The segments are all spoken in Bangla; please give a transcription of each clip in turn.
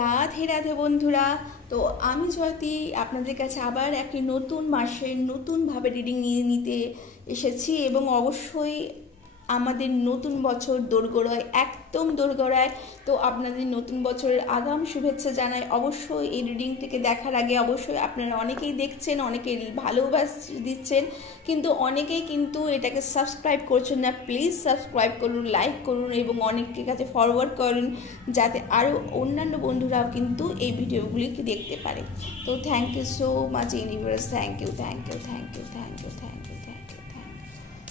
রাধে রাধে বন্ধুরা। তো আমি জয়তী আপনাদের কাছে আবার একটি নতুন মাসের নতুনভাবে রিডিং নিয়ে নিতে এসেছি, এবং অবশ্যই আমাদের নতুন বছর দোরগোড়ায়, একদম দোরগোড়ায়। তো আপনাদের নতুন বছরের আগাম শুভেচ্ছা জানাই। অবশ্যই এই রিডিংটিকে দেখার আগে অবশ্যই আপনারা অনেকেই দেখছেন, অনেকেই ভালোবাসা দিচ্ছেন, কিন্তু অনেকেই কিন্তু এটাকে সাবস্ক্রাইব করছেন না। প্লিজ সাবস্ক্রাইব করুন, লাইক করুন এবং অনেকের কাছে ফরওয়ার্ড করুন, যাতে আরও অন্যান্য বন্ধুরাও কিন্তু এই ভিডিওগুলিকে দেখতে পারে। তো thank you so much universe, thank you, thank you, thank you, thank you, thank you,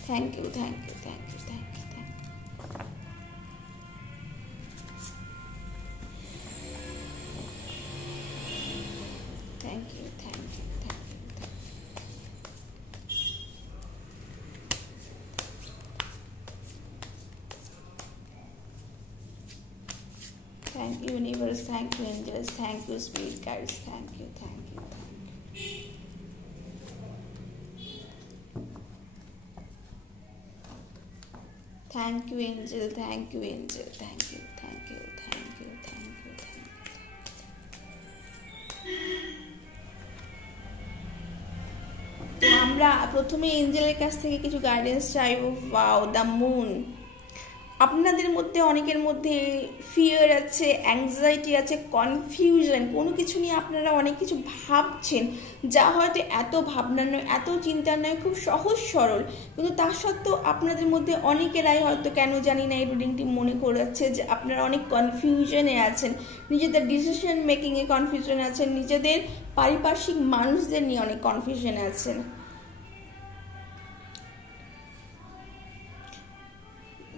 thank you, thank you, thank you, thank you, thank you, thank you, thank you, thank you, thank you universe, thank you angels, thank you spirit guides, thank you, thank you, thank you, thank you angel, thank you angel, thank you, thank you, thank you, thank you, thank you. তো আমরা প্রথমে এঞ্জেলের কাছ থেকে কিছু গাইডেন্স চাইবো। Wow, the moon. আপনাদের মধ্যে অনেকের মধ্যে ফিয়ার আছে, অ্যাংজাইটি আছে, কনফিউশন, কোনো কিছু নিয়ে আপনারা অনেক কিছু ভাবছেন, যা হয়তো এত ভাবনার নয়, এত চিন্তার নয়, খুব সহজ সরল, কিন্তু তা সত্ত্বেও আপনাদের মধ্যে অনেকেরাই হয়তো কেন জানি না এই রিডিংটি মনে করেছে যে আপনারা অনেক কনফিউশনে আছেন, নিজেদের ডিসিশন মেকিংয়ে কনফিউশনে আছেন, নিজেদের পারিপার্শ্বিক মানুষদের নিয়ে অনেক কনফিউশনে আছেন।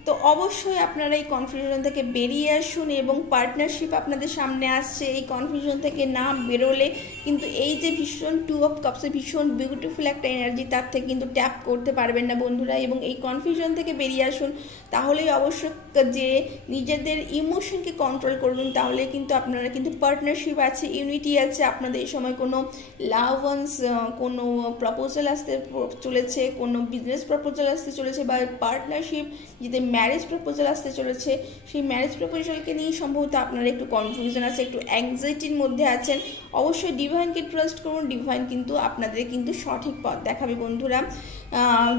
তো অবশ্যই আপনারা এই কনফিউশন থেকে বেরিয়ে আসুন, এবং পার্টনারশিপ আপনাদের সামনে আসছে। এই কনফিউশন থেকে না বেরোলে কিন্তু এই যে ভীষণ 2 অফ কাপসে ভীষণ বিউটিফুল একটা এনার্জি, তার থেকে কিন্তু ট্যাপ করতে পারবেন না বন্ধুরা। এবং এই কনফিউশন থেকে বেরিয়ে আসুন, তাহলেই অবশ্যই যে নিজেদের ইমোশনকে কন্ট্রোল করবেন, তাহলে কিন্তু আপনারা কিন্তু পার্টনারশিপ আছে, ইউনিটি আছে। আপনাদের এই সময় কোনো লাভ ওয়ান্স, কোনো প্রপোজাল আসতে চলেছে, কোনো বিজনেস প্রপোজাল আসতে চলেছে, বা পার্টনারশিপ যদি ম্যারেজ প্রপোজাল আসতে চলেছে, সেই ম্যারেজ প্রপোজালকে নিয়ে সম্ভবত আপনারা একটু কনফিউশন আছে, একটু অ্যাংজাইটির মধ্যে আছেন। অবশ্যই ডিভাইনকে ট্রাস্ট করুন, ডিভাইন কিন্তু আপনাদের কিন্তু সঠিক পথ দেখাবে বন্ধুরা।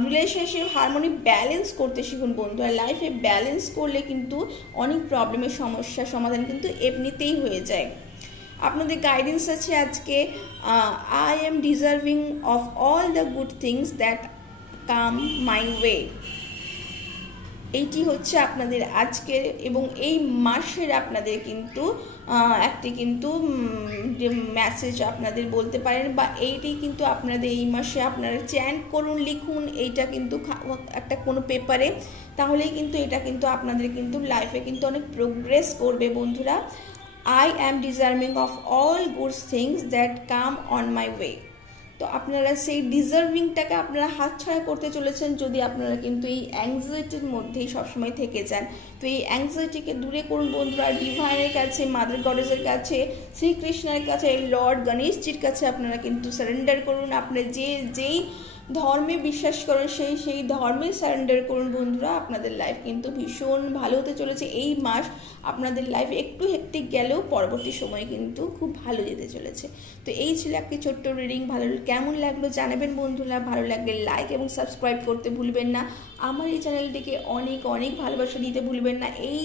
রিলেশনশিপ হারমোনি ব্যালেন্স করতে শিখুন বন্ধুরা। লাইফে ব্যালেন্স করলে কিন্তু অনেক প্রবলেমের সমস্যার সমাধান কিন্তু এমনিতেই হয়ে যায়। আপনাদের গাইডেন্স আছে আজকে, I am deserving of all the good things that come my way. এইটি হচ্ছে আপনাদের আজকের এবং এই মাসের আপনাদের কিন্তু একটি কিন্তু যে মেসেজ আপনাদের বলতে পারেন, বা এইটি কিন্তু আপনাদের এই মাসে আপনারা চ্যান্ট করুন, লিখুন এইটা কিন্তু একটা কোনো পেপারে, তাহলেই কিন্তু এটা কিন্তু আপনাদের কিন্তু লাইফে কিন্তু অনেক প্রোগ্রেস করবে বন্ধুরা। I am deserving of all good things that come on my way. তো আপনারা সেই ডিজার্ভিংটাকে আপনারা হাতছাড়া করতে চলেছেন যদি আপনারা কিন্তু এই অ্যাংজাইটির মধ্যেই সবসময় থেকে যান। তো এই অ্যাংজাইটিকে দূরে করুন বন্ধুরা। ডিভাইনের কাছে, মাদার গডেসের কাছে, শ্রীকৃষ্ণের কাছে, লর্ড গণেশজির কাছে আপনারা কিন্তু সারেন্ডার করুন। আপনারা যেই ধর্মে বিশ্বাস করেন সেই ধর্মে সারেন্ডার করুন বন্ধুরা। আপনাদের লাইফ কিন্তু ভীষণ ভালো হতে চলেছে। এই মাস আপনাদের লাইফ একটু হেক্টিক গেলেও পরবর্তী সময় কিন্তু খুব ভালো যেতে চলেছে। তো এই ছিল একটি ছোট্ট রিডিং। ভালো কেমন লাগলো জানাবেন বন্ধুরা। ভালো লাগলে লাইক এবং সাবস্ক্রাইব করতে ভুলবেন না। আমার এই চ্যানেলটিকে অনেক অনেক ভালোবাসা দিতে ভুলবেন না। এই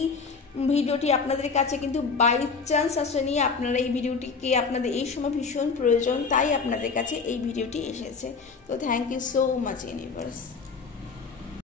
ভিডিওটি আপনাদের কাছে কিন্তু বাই চান্স আসেনি, আপনারা এই ভিডিওটিকে আপনাদের এই সময় ভীষণ প্রয়োজন, তাই আপনাদের কাছে এই ভিডিওটি এসেছে। তো thank you so much universe.